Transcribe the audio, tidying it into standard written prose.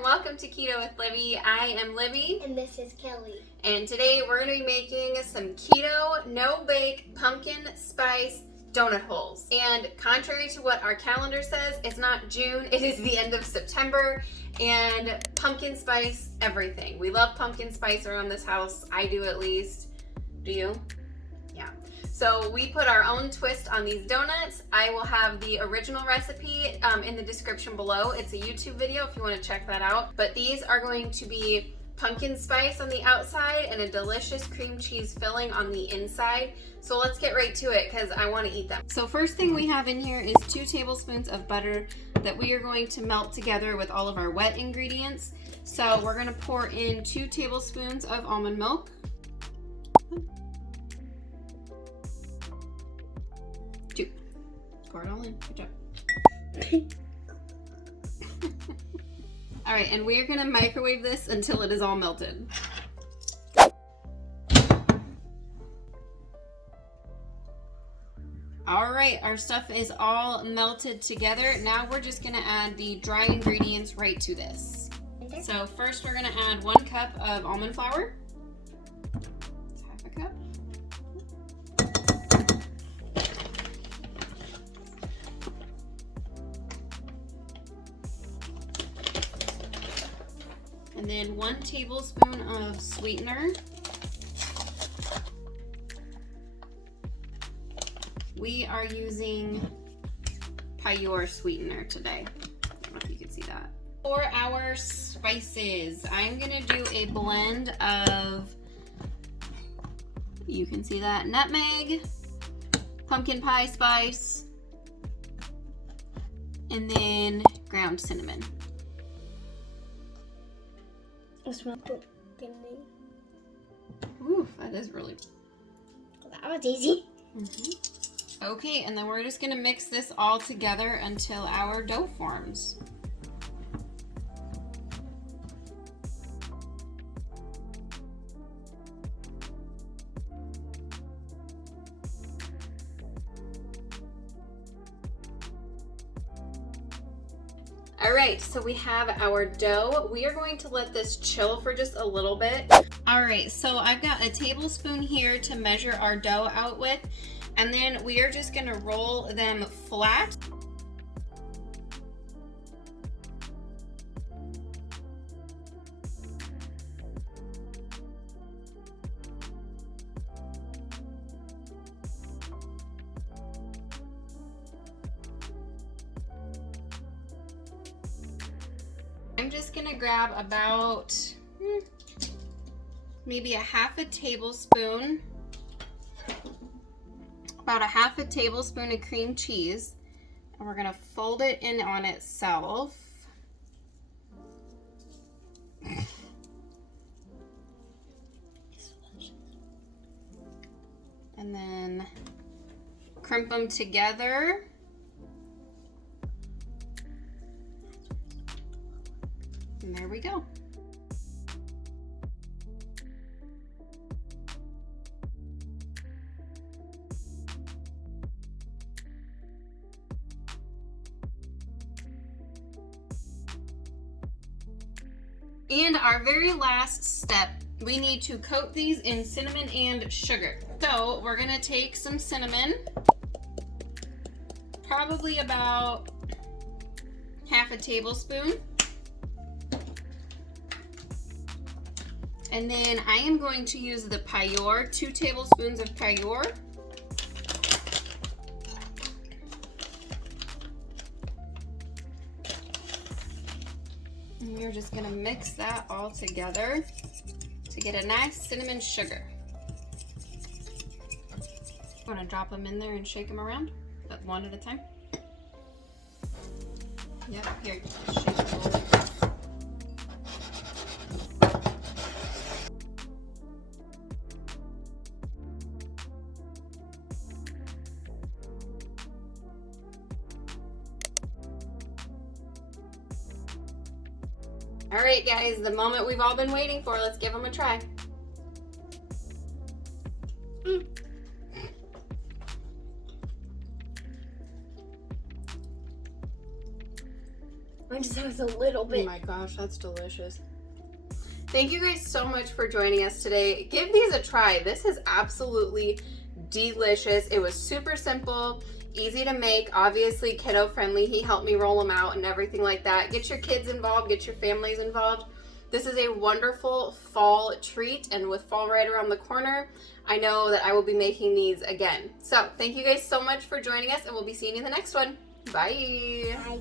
and welcome to Keto with Libby. I am Libby. And this is Kelly. And today we're going to be making some keto, no-bake, pumpkin spice donut holes. And contrary to what our calendar says, it's not June, it is the end of September. And pumpkin spice everything. We love pumpkin spice around this house. I do, at least. Do you? Yeah. So we put our own twist on these donuts. I will have the original recipe in the description below. It's a YouTube video if you want to check that out. But these are going to be pumpkin spice on the outside and a delicious cream cheese filling on the inside. So let's get right to it because I want to eat them. So first thing we have in here is 2 tablespoons of butter that we are going to melt together with all of our wet ingredients. So we're going to pour in 2 tablespoons of almond milk. Pour it all in. Good job. All right, and we're gonna microwave this until it is all melted. All right, our stuff is all melted together. Now we're just gonna add the dry ingredients right to this. So first we're gonna add 1 cup of almond flour. It's half a cup. And then 1 tablespoon of sweetener. We are using Pure sweetener today. I don't know if you can see that. For our spices, I'm gonna do a blend of, you can see that, nutmeg, pumpkin pie spice, and then ground cinnamon. Ooh, that is really... That was easy. Okay, and then we're just gonna mix this all together until our dough forms. All right, so we have our dough. We are going to let this chill for just a little bit. All right, so I've got a tablespoon here to measure our dough out with, and then we are just gonna roll them flat. I'm just gonna grab about maybe a half a tablespoon, about a half a tablespoon of cream cheese, and we're gonna fold it in on itself. And then crimp them together. And there we go. And our very last step, we need to coat these in cinnamon and sugar. So we're gonna take some cinnamon, probably about half a tablespoon. And then I am going to use the Pure, 2 tablespoons of Pure. And you're just gonna mix that all together to get a nice cinnamon sugar. I'm gonna drop them in there and shake them around, but one at a time. Yep, here, just shake them all. All right, guys, the moment we've all been waiting for. Let's give them a try. My just has a little Oh bit. my gosh, that's delicious. Thank you guys so much for joining us today. Give these a try. This is absolutely delicious. It was super simple, easy to make, obviously kiddo friendly. He helped me roll them out and everything like that. Get your kids involved, get your families involved. This is a wonderful fall treat, and with fall right around the corner, I know that I will be making these again. So thank you guys so much for joining us, and we'll be seeing you in the next one. Bye. Bye.